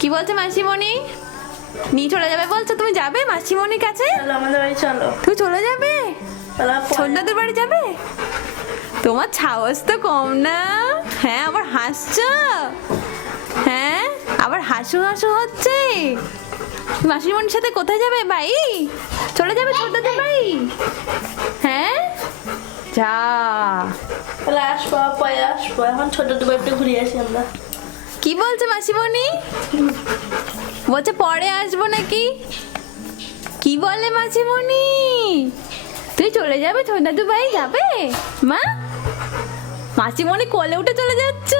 কি বলছে মাসিমণি? নিয়ে চলে যাবে বলছো? তুমি যাবে মাসিমণির কাছে? চলো আমাদের বাড়ি চলো। তুমি চলে যাবে? চলো ছোটনাদের বাড়ি যাবে? তোমার সাহস তো কম না। হ্যাঁ, আবার হাসছো? হ্যাঁ, আবার হাসু হাসু হচ্ছে। মাসিমণির সাথে কোথায় যাবে? ভাই চলে যাবে ছোটনাদের বাড়ি? হ্যাঁ, যা। তাহলে আসবো, পরে আসবো। এখন ছোট দুবার একটু ঘুরে আসি আমরা। কি বলছে মাসিমণি? বলছে পরে আসবো নাকি? কি বলে মাসিমণি? তুই চলে যাবে? ছোটনাদু ভাই যাবে? মা, মাসিমণি কোলে উঠে চলে যাচ্ছ?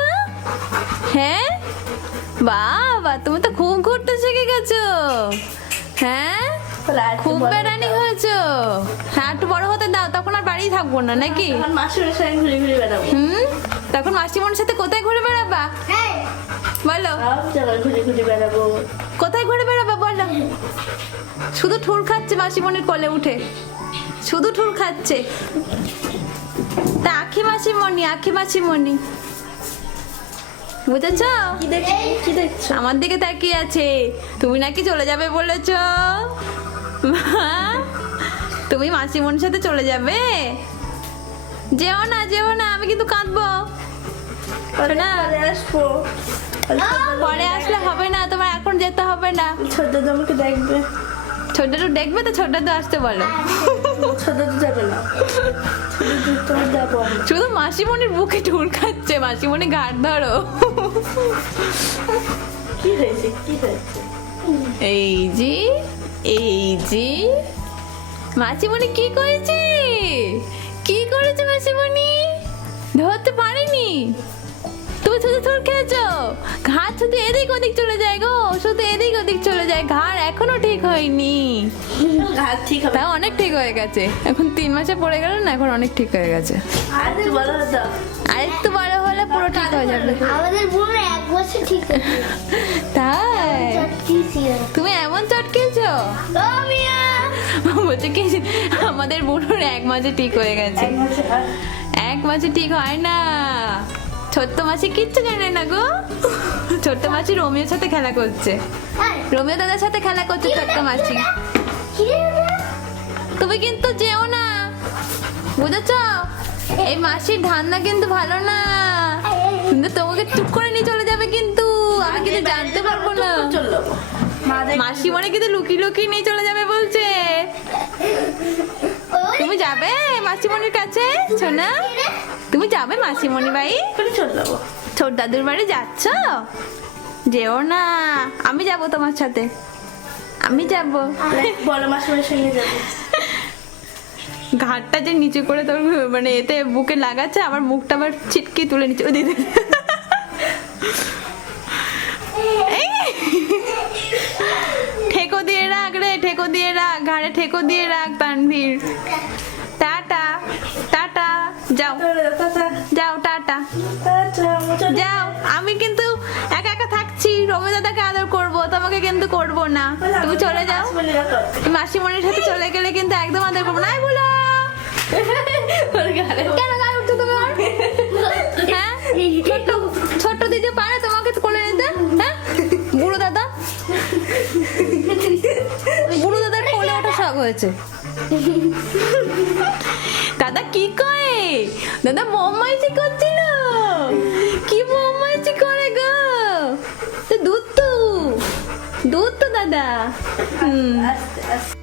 হ্যাঁ, বাবা তুমি তো খুব ঘুরতে শিখে গেছো। হ্যাঁ, তাহলে আর একটু খুব বড় বেড়ানি হতে হয়েছো। হ্যাঁ, একটু বড় হতে দাও, তখন আর বাড়ি থাকবো না নাকি? এখন মাসির সঙ্গে ঘুরে ঘুরে বেড়াবো। তখন মাসিমণির সাথে কোথায় ঘুরে বেড়াবা বলো? সব জায়গায় ঘুরে ঘুরে বেড়াবো। কোথায় ঘুরে বেড়াবা বলো? শুধু ঠুর খাচ্ছে মাসিমণির কোলে উঠে, শুধু ঠুর খাচ্ছে। তা আখি মাসিমণি, আখি মাসিমণি, বুঝেছ? কি দেখছো? কি দেখছো? আমার দিকে তাকিয়ে আছে। তুমি নাকি চলে যাবে বলেছ? মা, তুমি মাসিমণির সাথে চলে যাবে? যেও না, যেও না, আমি কিন্তু কাঁদবো। না, পরে আসবো। পরে আসলে হবে না, তোমার এখন যেতে হবে না। ছোট দাদু আমাকে দেখবে। ছোট্ট দেখবে তো, ছোট্ট আসতে বলো। ছোট দাদু যাবে না। ছোট দাদু তোমার যাবো আমি। শুধু মাসিমণির বুকে ঠুর খাচ্ছে। মাসিমণি ঘাট ধরো। কি হয়েছে? কি হয়েছে? এই যে, এই যে মাসিমণি কি করেছে? কি করেছে মাসিমণি? ধরতে পারিনি। তুমি শুধু থুর খেয়েছো। ঘাড় শুধু এদিক ওদিক চলে যায় গো, শুধু এদিক ওদিক চলে যায়। ঘাড় এখনো ঠিক হয়নি। ঘাট ঠিক হবে। তাও অনেক ঠিক হয়ে গেছে। এখন 3 মাসে পড়ে গেল না, এখন অনেক ঠিক হয়ে গেছে। আর একটু বড় হতে দাও। আর একটু বড় হলে পুরো ঠিক হয়ে যাবে। আমাদের বোন 1 বছর ঠিক আছে। তাই চটকিছি। তুমি এমন চটকেছো? ও মিয়া। বলছে কি আমাদের বোনের 1 মাসে ঠিক হয়ে গেছে। 1 মাসে হয়। 1 মাসে ঠিক হয় না। ছোট্ট মাসি কিচ্ছু জানে না গো। ছোট্ট মাসি রোমিওর সাথে খেলা করছে। রোমিও দাদার সাথে খেলা করছে ছোট্ট মাসি। কি রে ওটা? তুমি কিন্তু যেও না, বুঝেছ? এই মাসির ধান্দা কিন্তু ভালো না। কিন্তু তোমাকে চুপ করে নিয়ে চলে যাবে, কিন্তু আমি কিন্তু জানতে পারবো না। চললো। মা দেখ মাসি মনে কিন্তু লুকিয়ে লুকিয়ে নিয়ে চলে যাবে বলছে। ওই তুমি যাবে মাসিমণির কাছে? সোনা, তুমি যাবে মাসিমণি বাড়ি? করে চললো। ছোট দাদুর বাড়ি যাচ্ছ? যেও না, আমি যাব তোমার সাথে, আমি যাব। বড় মাসির সঙ্গে যাবো। ঘাটটা যে নিচু করে তোর মানে এতে বুকে লাগাচ্ছে, আবার মুখটা আবার ছিটকে তুলে নিচে। ও দিদি, এই, ঠেকো দিয়ে রাখ রে, ঠেকো দিয়ে রাখ, ঘাড়ে ঠেকো দিয়ে রাখ। তানভীর, টাটা, টাটা, যাও যাও, টাটা, যাও। আমি কিন্তু একা একা থাকছি, রবি দাদাকে আদর করবো, তোমাকে কিন্তু করবো না। তুমি চলে যাও। মাসিমণির সাথে চলে গেলে কিন্তু একদম আদর করবো না। বলো কেন গায়ে উঠছো তুমি আর? হ্যাঁ, ছোট্ট ছোট্ট দিদি পারে তোমাকে কোলে নিতে? হ্যাঁ, বুড়ো দাদা, বুড়ো দাদার কোলে ওঠা শখ হয়েছে। দাদা কি কয়? দাদা বম্মাইচি করছিল। কি বম্মাইচি করে গো? দুধ তো, দুধ তো দাদা। আস্তে আস্তে